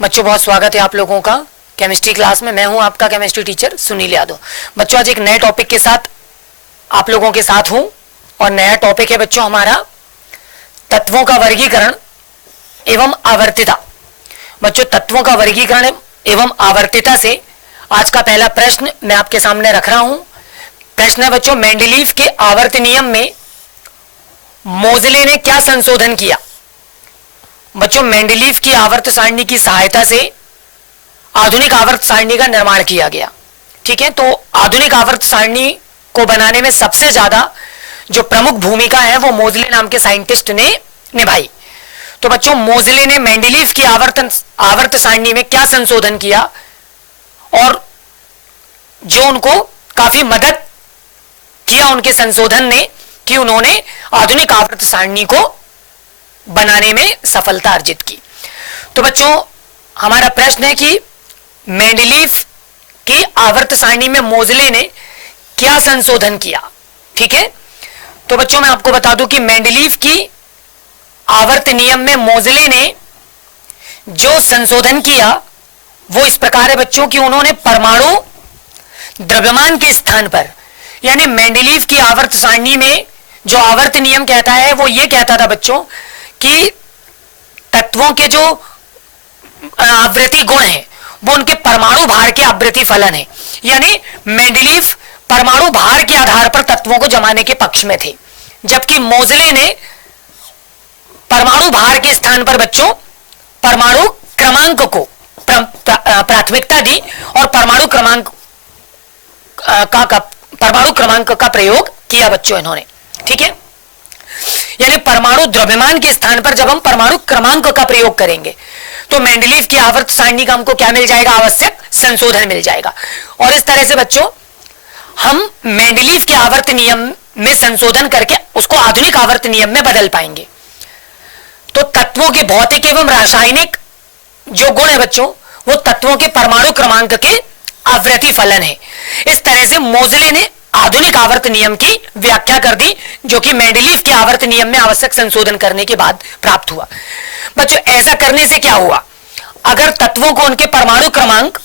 बच्चों बहुत स्वागत है आप लोगों का केमिस्ट्री क्लास में। मैं हूं आपका केमिस्ट्री टीचर सुनील यादव। बच्चों आज एक नए टॉपिक के साथ आप लोगों के साथ हूं और नया टॉपिक है बच्चों हमारा तत्वों का वर्गीकरण एवं आवर्तिता। बच्चों तत्वों का वर्गीकरण एवं आवर्तिता से आज का पहला प्रश्न मैं आपके सामने रख रहा हूं। प्रश्न है बच्चों, मेंडलीव के आवर्त नियम में मोजले ने क्या संशोधन किया। बच्चों मेंडलीव की आवर्त सारणी की सहायता से आधुनिक आवर्त सारणी का निर्माण किया गया। ठीक है, तो आधुनिक आवर्त सारणी को बनाने में सबसे ज्यादा जो प्रमुख भूमिका है वो मोजले नाम के साइंटिस्ट ने निभाई। तो बच्चों मोजले ने मेंडलीव की आवर्त सारणी में क्या संशोधन किया और जो उनको काफी मदद किया उनके संशोधन ने कि उन्होंने आधुनिक आवर्त सारणी को बनाने में सफलता अर्जित की। तो बच्चों हमारा प्रश्न है कि मेंडलीव की आवर्त सारणी में मोजले ने क्या संशोधन किया। ठीक है, तो बच्चों मैं आपको बता दूं कि मेंडलीव की आवर्त नियम में मोजले ने जो संशोधन किया वो इस प्रकार है बच्चों कि उन्होंने परमाणु द्रव्यमान के स्थान पर, यानी मेंडलीव की आवर्त सारणी में जो आवर्त नियम कहता है वो ये कहता था बच्चों कि तत्वों के जो आवृत्ति गुण है वो उनके परमाणु भार के आवृत्ति फलन है। यानी मेंडलीव परमाणु भार के आधार पर तत्वों को जमाने के पक्ष में थे, जबकि मोजले ने परमाणु भार के स्थान पर बच्चों परमाणु क्रमांक को प्राथमिकता दी और परमाणु क्रमांक का प्रयोग किया बच्चों इन्होंने। ठीक है, यानी परमाणु द्रव्यमान के स्थान पर जब हम परमाणु क्रमांक का प्रयोग करेंगे तो मेंडलीव की आवर्त सारणी का हमको क्या मिल जाएगा, आवश्यक संशोधन मिल जाएगा। और इस तरह से बच्चों हम मेंडलीव के आवर्त नियम में संशोधन करके उसको आधुनिक आवर्त नियम में बदल पाएंगे। तो तत्वों के भौतिक एवं रासायनिक जो गुण है बच्चों वो तत्वों के परमाणु क्रमांक के आवृत्ति फलन है। इस तरह से मोजले ने आधुनिक आवर्त नियम की व्याख्या कर दी, जो कि मेंडलीव के आवर्त नियम में आवश्यक संशोधन करने के बाद प्राप्त हुआ। बच्चों ऐसा करने से क्या हुआ, अगर तत्वों को उनके परमाणु क्रमांक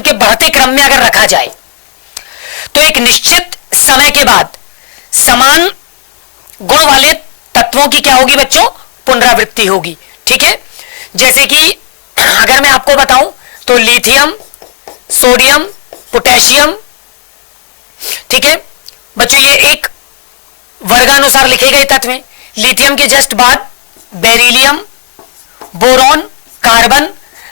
के बढ़ते क्रम में अगर रखा जाए तो एक निश्चित समय के बाद समान गुण वाले तत्वों की क्या होगी बच्चों, पुनरावृत्ति होगी। ठीक है, जैसे कि अगर मैं आपको बताऊं तो लिथियम, सोडियम, पोटेशियम, ठीक है बच्चों ये एक वर्गानुसार लिखे गए तत्व हैं। लिथियम के जस्ट बाद beryllium, boron, carbon,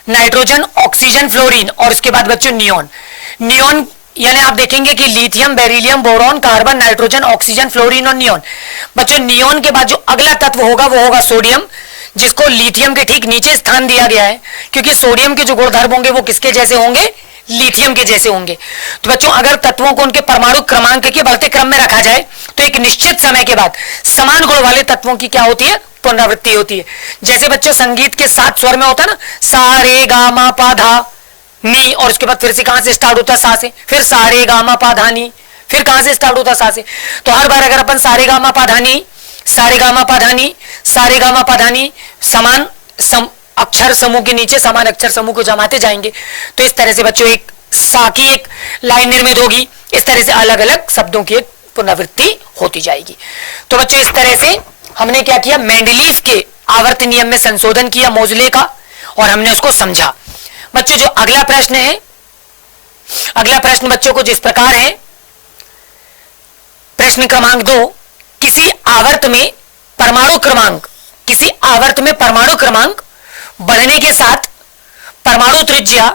nitrogen, oxygen, fluorine और उसके बाद बच्चों नियोन यानी आप देखेंगे कि lithium, beryllium, boron, carbon, nitrogen, oxygen, fluorine और नियोन। बच्चों नियोन के बाद जो अगला तत्व होगा वो होगा सोडियम, जिसको लिथियम के ठीक नीचे स्थान दिया गया है क्योंकि सोडियम के जो गुणधर्म होंगे वो किसके जैसे होंगे, लिथियम के जैसे होंगे। तो बच्चों अगर तत्वों को उनके परमाणु क्रमांक के बढ़ते क्रम में रखा जाए तो एक निश्चित समय के बाद समान गुण वाले तत्वों की क्या होती है, पुनरावृत्ति होती है। जैसे बच्चों संगीत के 7 स्वर में होता है ना, सा रे गा मा पा धा नी, और उसके बाद फिर से कहां से स्टार्ट होता है, सा से, फिर सा रे गा मा पा धा नी, फिर कहां से स्टार्ट होता है, सा से। तो हर बार अगर अपन सा रे गा मा पा धा नी, सा रे गा मा पा धा नी, सा रे गा मा पा धा नी समान अक्षर समूह के नीचे समान अक्षर समूह को जमाते जाएंगे तो इस तरह से बच्चों एक सा की एक लाइन निर्मित होगी। इस तरह से अलग अलग शब्दों की एक पुनरावृत्ति होती जाएगी। तो बच्चों इस तरह से हमने क्या किया, मेंडलीव के आवर्त नियम में संशोधन किया मोजले का और हमने उसको समझा। बच्चों जो अगला प्रश्न है, अगला प्रश्न बच्चों को जिस प्रकार है, प्रश्न क्रमांक 2, किसी आवर्त में परमाणु क्रमांक बढ़ने के साथ परमाणु त्रिज्या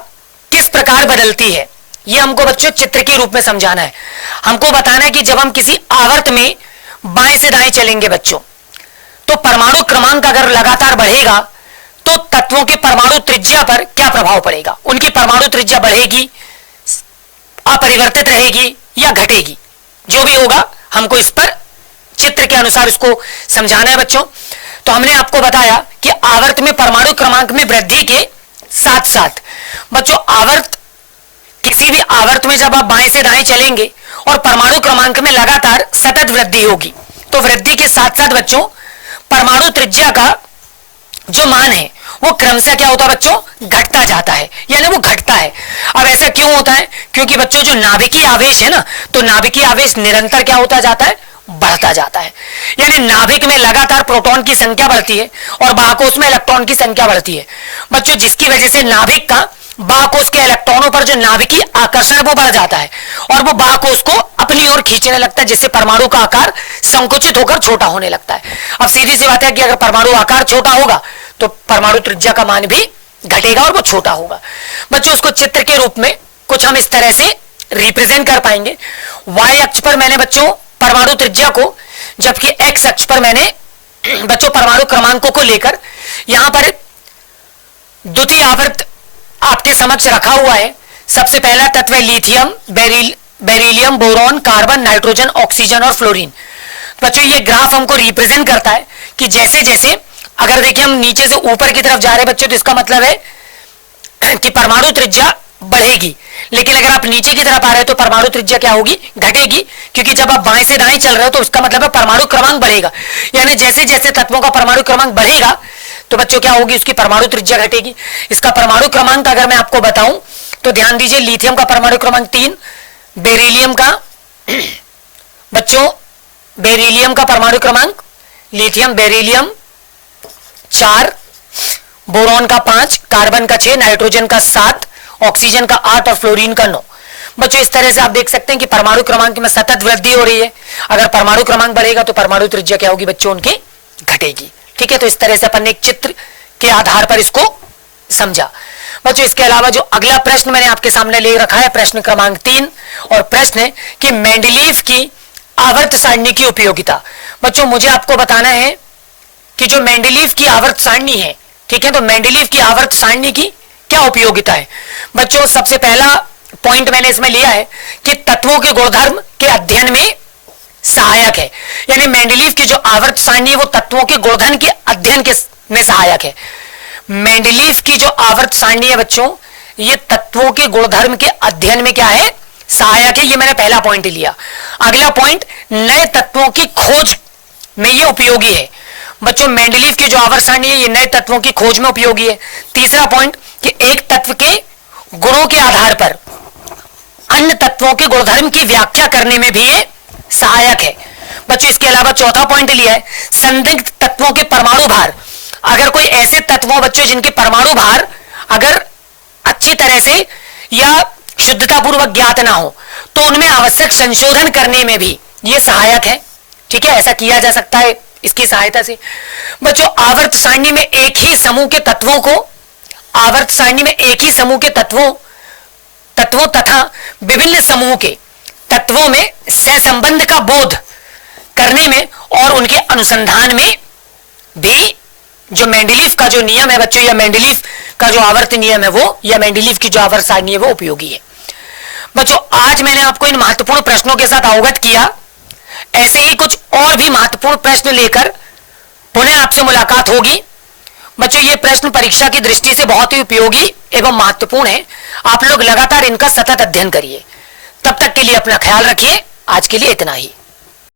किस प्रकार बदलती है। यह हमको बच्चों चित्र के रूप में समझाना है। हमको बताना है कि जब हम किसी आवर्त में बाएं से दाएं चलेंगे बच्चों तो परमाणु क्रमांक अगर लगातार बढ़ेगा तो तत्वों के परमाणु त्रिज्या पर क्या प्रभाव पड़ेगा। उनकी परमाणु त्रिज्या बढ़ेगी, अपरिवर्तित रहेगी या घटेगी, जो भी होगा हमको इस पर चित्र के अनुसार इसको समझाना है बच्चों। तो हमने आपको बताया कि आवर्त में परमाणु क्रमांक में वृद्धि के साथ साथ बच्चों किसी भी आवर्त में जब आप बाएं से दाएं चलेंगे और परमाणु क्रमांक में लगातार सतत वृद्धि होगी तो वृद्धि के साथ साथ बच्चों परमाणु त्रिज्या का जो मान है वो क्रमशः क्या होता है बच्चों, घटता जाता है, यानी वो घटता है। अब ऐसा क्यों होता है, क्योंकि बच्चों जो नाभिकीय आवेश है ना, तो नाभिकीय आवेश निरंतर क्या होता जाता है, बढ़ता जाता है। यानी नाभिक में लगातार प्रोटॉन की संख्या बढ़ती है और बाह्यकोश में इलेक्ट्रॉन की संख्या बढ़ती है बच्चों, जिसकी वजह से नाभिक का बाह्यकोश के इलेक्ट्रॉनों पर जो नाभिकीय आकर्षण वो बढ़ जाता है और वो बाह्यकोश को अपनी ओर खींचने लगता है, जिससे परमाणु का आकार संकुचित होकर छोटा होने लगता है। अब सीधी सी बात है कि अगर परमाणु आकार छोटा होगा तो परमाणु त्रिज्या का मान भी घटेगा और वो छोटा होगा। बच्चों उसको चित्र के रूप में कुछ हम इस तरह से रिप्रेजेंट कर पाएंगे। वाई अक्ष पर मैंने बच्चों परमाणु त्रिज्या को, जबकि एक्स अक्ष पर मैंने बच्चों परमाणु क्रमांकों को लेकर यहां पर द्वितीय आवर्त आपके समक्ष रखा हुआ है। सबसे पहला तत्व है lithium, beryllium, boron, carbon, nitrogen, oxygen और फ्लोरीन। बच्चों ये ग्राफ हमको रिप्रेजेंट करता है कि जैसे जैसे अगर देखिए हम नीचे से ऊपर की तरफ जा रहे हैं बच्चों, तो इसका मतलब है कि परमाणु त्रिज्या बढ़ेगी, लेकिन अगर आप नीचे की तरफ आ रहे हो तो परमाणु त्रिज्या क्या होगी, घटेगी, क्योंकि जब आप बाएं से दाएं चल रहे हो तो इसका मतलब है परमाणु क्रमांक बढ़ेगा। यानी जैसे जैसे तत्वों का परमाणु क्रमांक बढ़ेगा तो बच्चों क्या होगी, उसकी परमाणु त्रिज्या घटेगी। इसका परमाणु क्रमांक अगर मैं आपको बताऊं तो ध्यान दीजिए, लिथियम का परमाणु क्रमांक 3, बेरिलियम का बच्चों बेरिलियम का परमाणु क्रमांक, लिथियम बेरिलियम 4, बोरॉन का 5, कार्बन का 6, नाइट्रोजन का 7, ऑक्सीजन का 8 और फ्लोरीन का 9। बच्चों इस तरह से आप देख सकते हैं कि परमाणु क्रमांक में सतत वृद्धि हो रही है। अगर परमाणु क्रमांक बढ़ेगा तो परमाणु त्रिज्या क्या होगी बच्चों, उनकी घटेगी। ठीक है, तो इस तरह से अपन ने एक चित्र के आधार पर इसको समझा। बच्चों इसके अलावा जो अगला प्रश्न मैंने आपके सामने ले रखा है, प्रश्न क्रमांक 3, और प्रश्न है कि मेंडलीव की आवर्त सारणी की उपयोगिता। बच्चों मुझे आपको बताना है कि जो मेंडलीव की आवर्त सारणी है, ठीक है, तो मेंडलीव की आवर्त सारणी की क्या उपयोगिता है। बच्चों सबसे पहला पॉइंट मैंने इसमें लिया है कि तत्वों के गुणधर्म के अध्ययन में सहायक है। यानी मेंडलीव की जो आवर्त सारणी है वो तत्वों के गुणधर्म के अध्ययन के में सहायक है। मेंडलीव की जो आवर्त सारणी है बच्चों, ये तत्वों के गुणधर्म के अध्ययन में क्या है, सहायक है। ये मैंने पहला पॉइंट लिया। अगला पॉइंट, नए तत्वों की खोज में ये उपयोगी है। बच्चों मेंडलीव की जो आवर्त सारणी है ये नए तत्वों की खोज में उपयोगी है। तीसरा पॉइंट कि एक तत्व के गुणों के आधार पर अन्य तत्वों के गुणधर्म की व्याख्या करने में भी ये सहायक है। बच्चों इसके अलावा चौथा पॉइंट लिया है, संदिग्ध तत्वों के परमाणु भार। अगर कोई ऐसे तत्व हो बच्चों जिनके परमाणु भार अगर अच्छी तरह से या शुद्धतापूर्वक ज्ञात ना हो तो उनमें आवश्यक संशोधन करने में भी ये सहायक है। ठीक है, ऐसा किया जा सकता है इसकी सहायता से। बच्चों आवर्त सारणी में एक ही समूह के तत्वों को, आवर्त सारणी में एक ही समूह के तत्वों तथा विभिन्न समूह के तत्वों में सहसंबंध का बोध करने में और उनके अनुसंधान में भी जो मेंडलीव का जो नियम है बच्चों, या मेंडलीव का जो आवर्त नियम है वो, या मेंडलीव की जो आवर्त सारणी है वो उपयोगी है। बच्चों आज मैंने आपको इन महत्वपूर्ण प्रश्नों के साथ अवगत किया। ऐसे ही कुछ और भी महत्वपूर्ण प्रश्न लेकर पुनः आपसे मुलाकात होगी। बच्चों ये प्रश्न परीक्षा की दृष्टि से बहुत ही उपयोगी एवं महत्वपूर्ण है। आप लोग लगातार इनका सतत अध्ययन करिए। तब तक के लिए अपना ख्याल रखिए। आज के लिए इतना ही।